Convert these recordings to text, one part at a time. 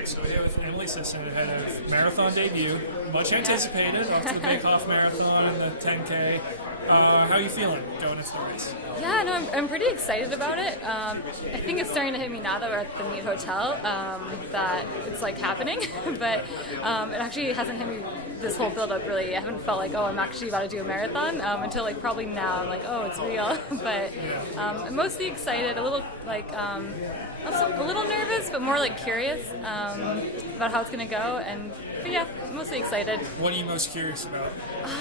Okay, so we're here with Emily Sisson ahead of marathon debut, much anticipated, off to the big half marathon and the 10K. How are you feeling going into the race? Yeah, no, I'm pretty excited about it. I think it's starting to hit me now that we're at the Mead Hotel, that it's like happening, but it actually hasn't hit me this whole build-up really. I haven't felt like, oh, I'm actually about to do a marathon until like probably now. I'm like, oh, it's real. But I'm mostly excited, a little like also a little nervous, but more like curious about how it's gonna go. But yeah, mostly excited. What are you most curious about?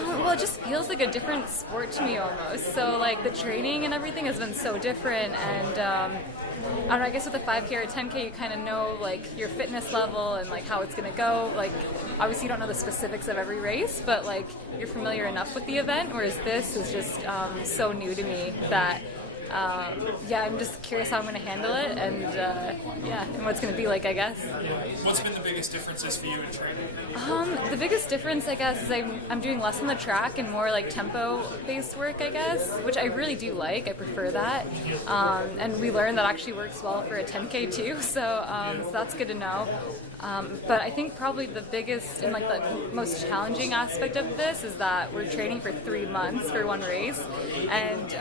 Well, it just feels like a different sport to me almost. So like the training and everything has been so different, and I don't know, I guess with the 5K or 10K you kind of know like your fitness level and like how it's gonna go. Like obviously you don't know the specifics of every race, but like you're familiar enough with the event, whereas this is just so new to me that yeah, I'm just curious how I'm going to handle it, and and what it's going to be like, I guess. What's been the biggest differences for you in training? The biggest difference, I guess, is I'm doing less on the track and more like tempo-based work, I guess, which I really do like. I prefer that, and we learned that actually works well for a 10K too. So that's good to know. But I think probably the biggest and like the most challenging aspect of this is that we're training for 3 months for one race, and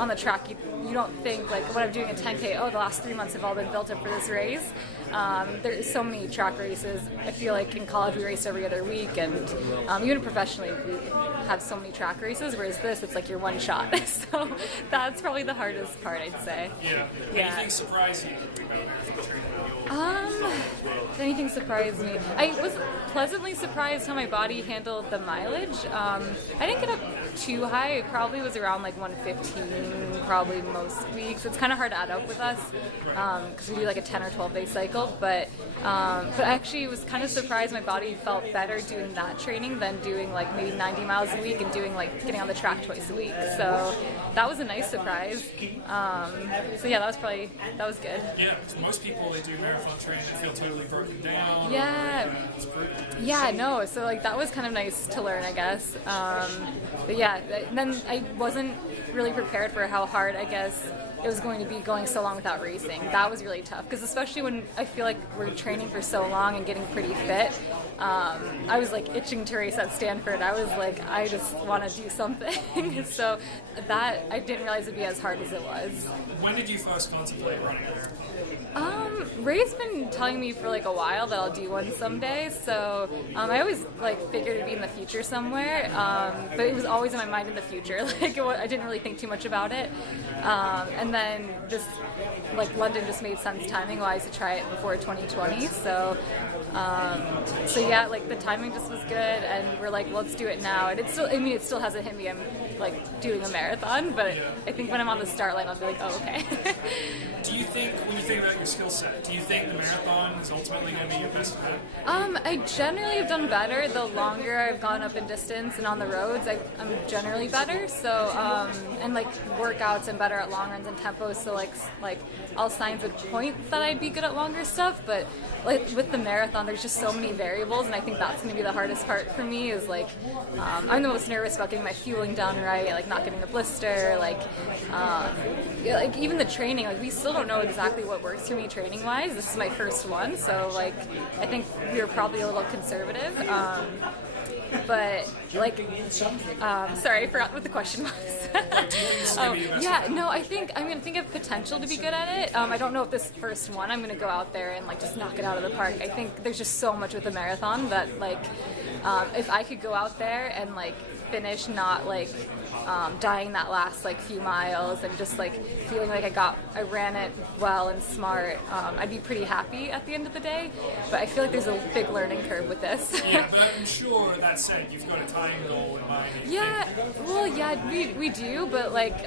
on the track you don't think like when I'm doing a 10K, oh, the last 3 months have all been built up for this race. There's so many track races. I feel like in college we race every other week, and even professionally we have so many track races, whereas this, it's like your one shot. So that's probably the hardest part, I'd say. Yeah. Anything surprise you about marathon training? If anything surprised me, I was pleasantly surprised how my body handled the mileage. I didn't get up too high. It probably was around like 115 probably most weeks. It's kind of hard to add up with us because we do like a 10 or 12 day cycle, but I actually was kind of surprised my body felt better doing that training than doing like maybe 90 miles a week and doing like getting on the track twice a week. So that was a nice surprise. So yeah, that was good. Yeah, most people, they do marathon training and feel totally broken down. Yeah, no, so like that was kind of nice to learn, I guess. But yeah, then I wasn't really prepared for how hard, I guess, it was going to be going so long without racing. That was really tough, because especially when I feel like we're training for so long and getting pretty fit, I was like itching to race at Stanford. I was like, I just want to do something. So that, I didn't realize it'd be as hard as it was. When did you first contemplate running a marathon? Ray's been telling me for like a while that I'll do one someday, so I always like figured it'd be in the future somewhere, but it was always in my mind in the future. Like I didn't really think too much about it, and then just like London just made sense timing wise to try it before 2020. So yeah, like the timing just was good, and we're like, let's do it now. And it still hasn't hit me. I'm like doing a marathon, but I think when I'm on the start line, I'll be like, oh, okay. Do you think, when you think about your skill set, do you think the marathon is ultimately going to be your best bet? I generally have done better the longer I've gone up in distance and on the roads. I'm generally better. So and like workouts, I'm better at long runs and tempos. So like all signs would point that I'd be good at longer stuff. But like with the marathon, there's just so many variables, and I think that's going to be the hardest part for me. Is like I'm the most nervous about getting my fueling done right, like not getting a blister, like even the training. Like we still don't know exactly what works for me training wise. This is my first one, so like I think we were probably a little conservative. But like, sorry, I forgot what the question was. I think I have potential to be good at it. I don't know if this first one I'm going to go out there and like just knock it out of the park. I think there's just so much with the marathon that like if I could go out there and like finish not like dying that last like few miles and just like feeling like I ran it well and smart, I'd be pretty happy at the end of the day. But I feel like there's a big learning curve with this. Yeah, but I'm sure that said, you've got a time goal in mind. We do, but like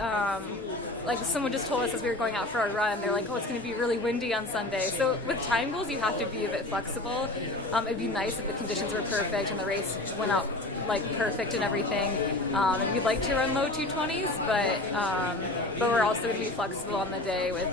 someone just told us as we were going out for our run, they're like, oh, it's going to be really windy on Sunday. So with time goals, you have to be a bit flexible. It'd be nice if the conditions were perfect and the race went out like perfect and everything. And we'd like to run low 220s, but we're also going to be flexible on the day with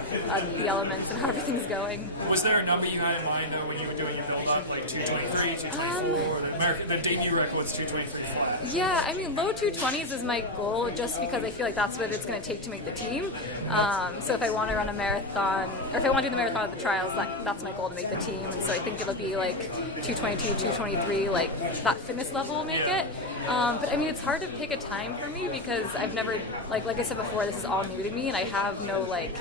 the elements and how everything's going. Was there a number you had in mind though when you were doing your build-up, like 223, 224? The debut record's 223. Yeah, I mean low 220s is my goal just because I feel like that's what it's going to take to make the team. team. So if I want to run a marathon, or if I want to do the marathon at the trials, that's my goal, to make the team. And so I think it'll be like 222, 223, like that fitness level will make it. But I mean, it's hard to pick a time for me because I've never, like I said before, this is all new to me, and I have no like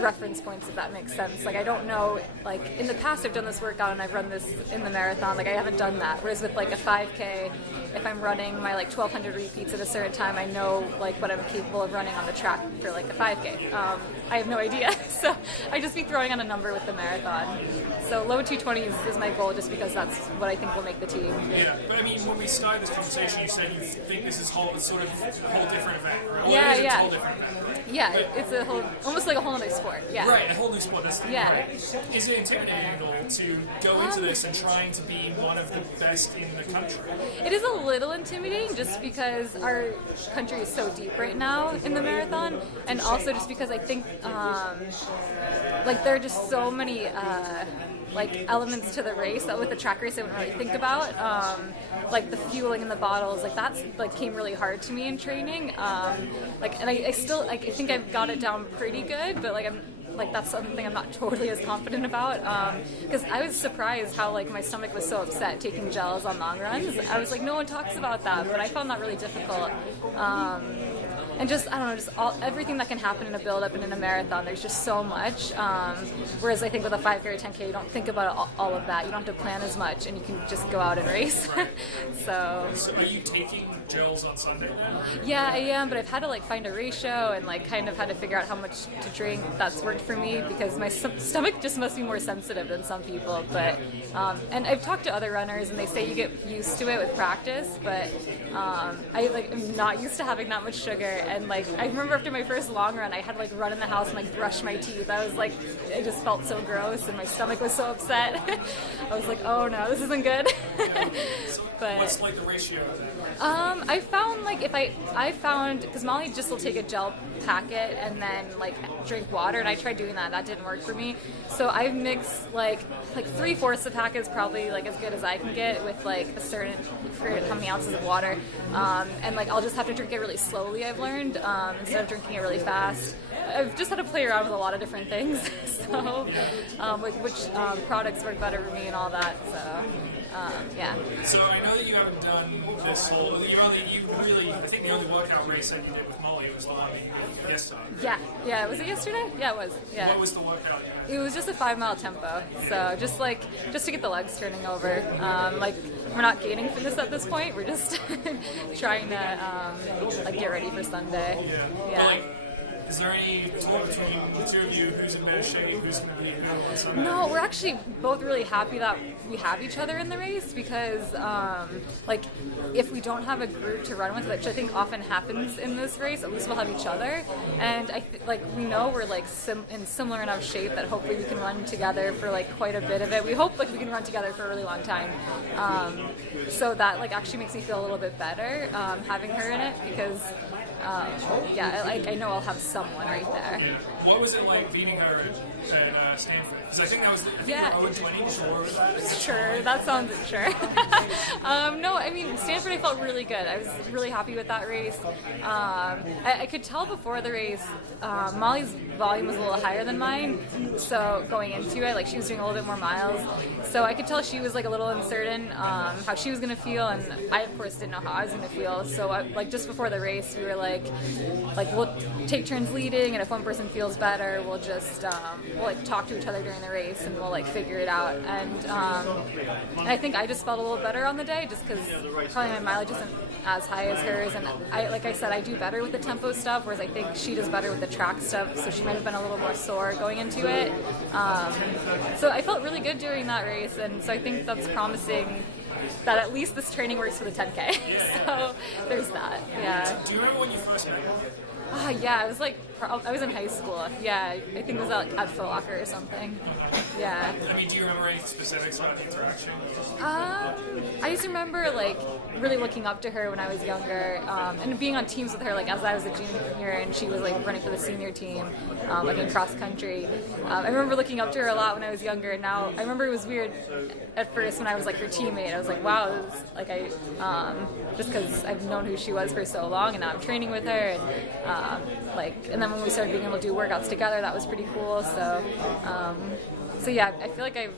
reference points, if that makes sense. Like I don't know, like in the past I've done this workout and I've run this in the marathon. Like I haven't done that. Whereas with like a 5K, if I'm running my like 1,200 repeats at a certain time, I know like what I'm capable of running on the track for like a 5K. I have no idea, so I just be throwing on a number with the marathon. So low 220s is my goal, just because that's what I think will make the team. Yeah, but I mean, when we started this conversation, you said you think this is sort of a whole different event, right? Yeah, It's yeah. a whole different event. Yeah, it's a whole, almost like a whole other sport. Yeah. Right, a whole new sport. That's the Yeah. right. Is it intimidating at all to go into this and trying to be one of the best in the country? It is a little intimidating, just because our country is so deep right now in the marathon, and also just because I think like there are just so many like elements to the race that with the track race I wouldn't really think about, like the fueling in the bottles, like that's like came really hard to me in training, like, and I still like, I think I've got it down pretty good, but like that's something I'm not totally as confident about, because I was surprised how like my stomach was so upset taking gels on long runs. I was like, no one talks about that, but I found that really difficult. And just, I don't know, just everything that can happen in a build-up and in a marathon, there's just so much. Whereas I think with a 5K or 10K, you don't think about all of that. You don't have to plan as much, and you can just go out and race. So are you taking gels on Sunday now? yeah, I am, but I've had to like find a ratio and like kind of had to figure out how much to drink that's worked for me, because my stomach just must be more sensitive than some people. But and I've talked to other runners, and they say you get used to it with practice, but I like am not used to having that much sugar. And like I remember after my first long run, I had to like run in the house and like brush my teeth. I was like, it just felt so gross, and my stomach was so upset. I was like, oh no, this isn't good. But what's like the ratio of that? I found like if I found, because Molly just will take a gel packet and then like drink water, and I tried doing that. That didn't work for me. So I've mixed like 3/4 of packet is probably like as good as I can get with like a certain, I forget how many ounces of water, and like I'll just have to drink it really slowly. I've learned instead of drinking it really fast. I've just had to play around with a lot of different things. So like which products work better for me and all that. So. Yeah. So I know that you haven't done this whole. I think the only workout race that you did with Molly was the one that you guest on. Yeah. Was it yesterday? Yeah, it was. Yeah. What was the workout? It was just a 5-mile tempo. So just to get the legs turning over. Like we're not gaining fitness at this point. We're just trying to like get ready for Sunday. Yeah. Like, is there any talk between the two of you who's in better shape, who's going to be on Sunday? No, we're actually both really happy that we have each other in the race, because like if we don't have a group to run with, which I think often happens in this race, at least we'll have each other. And like we know we're like in similar enough shape that hopefully we can run together for like quite a bit of it. We hope like we can run together for a really long time. So that like actually makes me feel a little bit better having her in it, because I know I'll have someone right there. What was it like beating her at Stanford? Because I think that was you were 0-20 before that. Sure, that sounds sure. No, I mean Stanford, I felt really good. I was really happy with that race. I could tell before the race, Molly's volume was a little higher than mine. So going into it, like she was doing a little bit more miles. So I could tell she was like a little uncertain how she was going to feel, and I of course didn't know how I was going to feel. So like just before the race, we were like we'll take turns leading, and if one person feels better, we'll just we'll like talk to each other during the race, and we'll like figure it out. And I think I just felt a little better on the day, just because probably my mileage isn't as high as hers, and like I said, I do better with the tempo stuff, whereas I think she does better with the track stuff, so she might have been a little more sore going into it. So I felt really good during that race, and so I think that's promising that at least this training works for the 10K. So there's that. Yeah. Do you remember when you first met her? Yeah, I was like, I was in high school. Yeah, I think it was at Foot Locker or something. Yeah. I mean, do you remember any specifics about the interaction? I just remember like really looking up to her when I was younger, and being on teams with her like as I was a junior and she was like running for the senior team, like in cross country. I remember looking up to her a lot when I was younger. And now I remember it was weird at first when I was like her teammate. I was like, wow, this is, like just because I've known who she was for so long, and now I'm training with her, and and then then when we started being able to do workouts together, that was pretty cool. So, so yeah, I feel like I've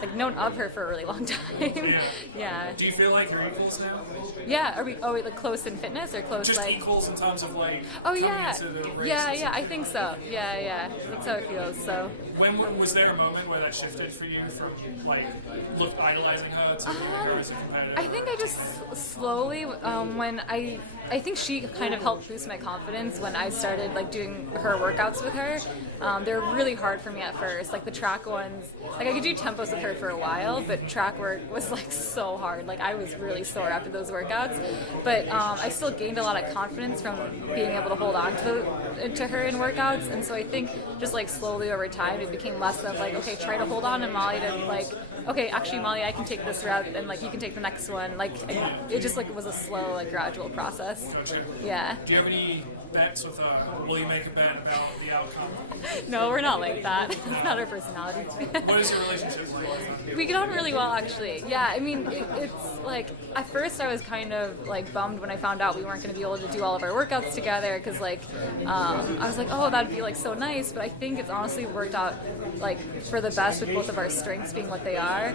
like known of her for a really long time. Yeah. Do you feel like you're equals now? Yeah. Are we? Oh, wait, like close in fitness or close Just like? equals in terms of like. Oh yeah. Into the race Yeah. I think so. Yeah. That's how it feels. So. Was there a moment where that shifted for you from like idolizing her to her as a competitor? I think I just slowly when I think she kind of helped boost my confidence when I started like doing her workouts with her. They were really hard for me at first. Like the track ones, like I could do tempos with her for a while, but track work was like so hard. Like I was really sore after those workouts. But I still gained a lot of confidence from being able to hold on to her in workouts. And so I think just like slowly over time, it became less of like, okay, try to hold on to Molly to like, okay, actually Molly, I can take this route and like you can take the next one. Like it just like was a slow, like gradual process. Gotcha. Yeah. Do you have any bets with her? Will you make a bet about the outcome? No, we're not like that. It's not our personality. What is your relationship like? We get on really well, actually. Yeah, I mean, it's like, at first I was kind of like bummed when I found out we weren't going to be able to do all of our workouts together, because like, I was like, oh, that'd be like so nice, but I think it's honestly worked out like for the best with both of our strengths being what they are.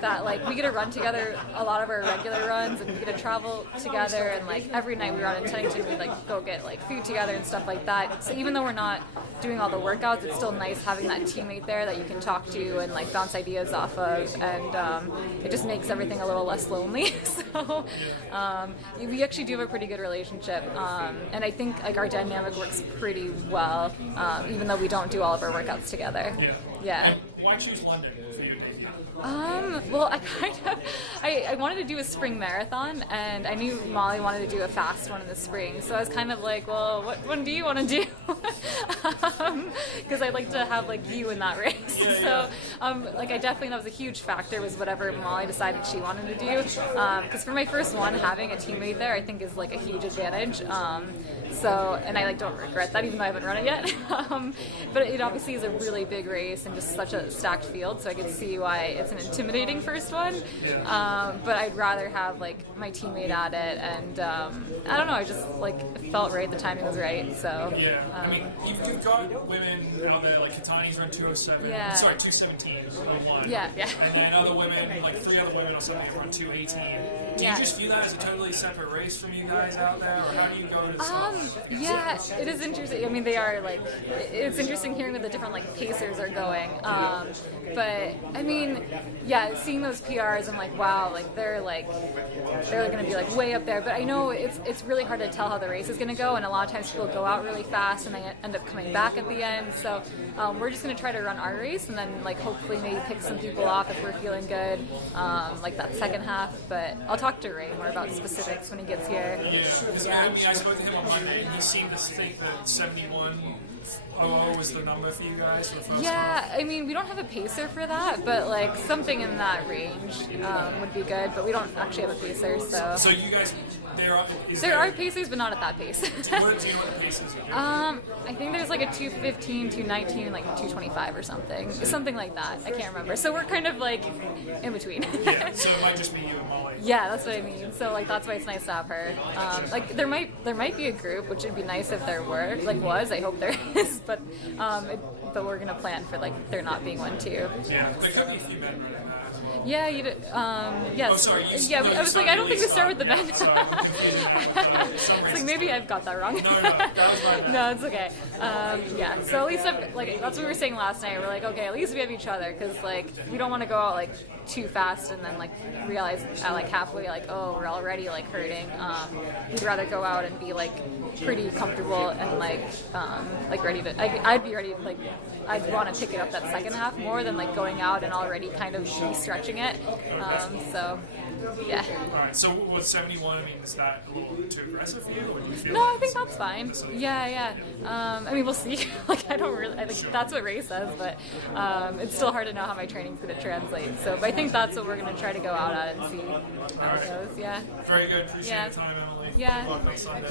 That like, we get to run together a lot of our regular runs, and we get to travel together, and like every night we were out in Tennington, we'd like go get like food together and stuff like that. So even though we're not doing all the workouts, it's still nice having that teammate there that you can talk to and like bounce ideas off of, and it just makes everything a little less lonely. So we actually do have a pretty good relationship, and I think like our dynamic works pretty well, even though we don't do all of our workouts together. Yeah. And why choose London for your debut? Well, I wanted to do a spring marathon, and I knew Molly wanted to do a fast one in the spring, so I was kind of like, well, what one do you want to do? Because I'd like to have like you in that race. So like I definitely, that was a huge factor, was whatever Molly decided she wanted to do, because for my first one, having a teammate there I think is like a huge advantage. So, and I like don't regret that, even though I haven't run it yet. But it obviously is a really big race and just such a stacked field, so I could see why it's an intimidating first one. But I'd rather have like my teammate at it, and I don't know, I just like felt right, the timing was right. So I mean, you've got women out there like Katani's run 207, sorry, 217 1. Yeah. And then other women, like 3 other women or something, have run 218. Do you just view that as a totally separate race from you guys out there, or how do you go to this? Yeah, it is interesting. I mean, they are like, it's interesting hearing that the different like pacers are going. But I mean, yeah, seeing those PRs, I'm like, wow, like they're going to be like way up there. But I know it's really hard to tell how the race is going to go, and a lot of times people go out really fast and they end up coming back at the end. So we're just going to try to run our race, and then like hopefully maybe pick some people off if we're feeling good, like that second half. But I'll talk to Ray more about specifics when he gets here. Because I spoke to him on Monday, and he seemed to think that 71 was the number for you guys for the first half. I mean, we don't have a pacer for that, but like something in that range would be good. But we don't actually have a pacer, so. So you guys, there are pacers, but not at that pace. Do you know what the pacers are doing? I think there's like a 215, 219, and like 225 or something like that. I can't remember. So we're kind of like in between. So it might just be you and Molly. Yeah, that's what I mean. So like that's why it's nice to have her. Like there might be a group, which would be nice if there were. I hope there is, but we're gonna plan for like there not being one too. Yeah, there could be a few men running that. Yeah, yes. Oh, sorry. I was like, I don't think we start with the men. It's like maybe I've got that wrong. No, that was my bad. No, it's okay. So at least like that's what we were saying last night. We're like, okay, at least we have each other, because like we don't want to go out like too fast and then like realize at like halfway like, oh, we're already like hurting. We'd rather go out and be like pretty comfortable and like ready to. I'd be ready, like I'd want to pick it up that second half more than like going out and already kind of stretching it. So yeah. Alright, so with 71, I mean, is that a little too aggressive for you, or do you feel No, like I think that's fine. Yeah. I mean, we'll see. Like, I think that's what Ray says, but it's still hard to know how my training's going to translate. So, but I think that's what we're going to try to go out at and see how it goes. Yeah. Very good. Appreciate your time, Emily. Yeah. Good luck on Sunday.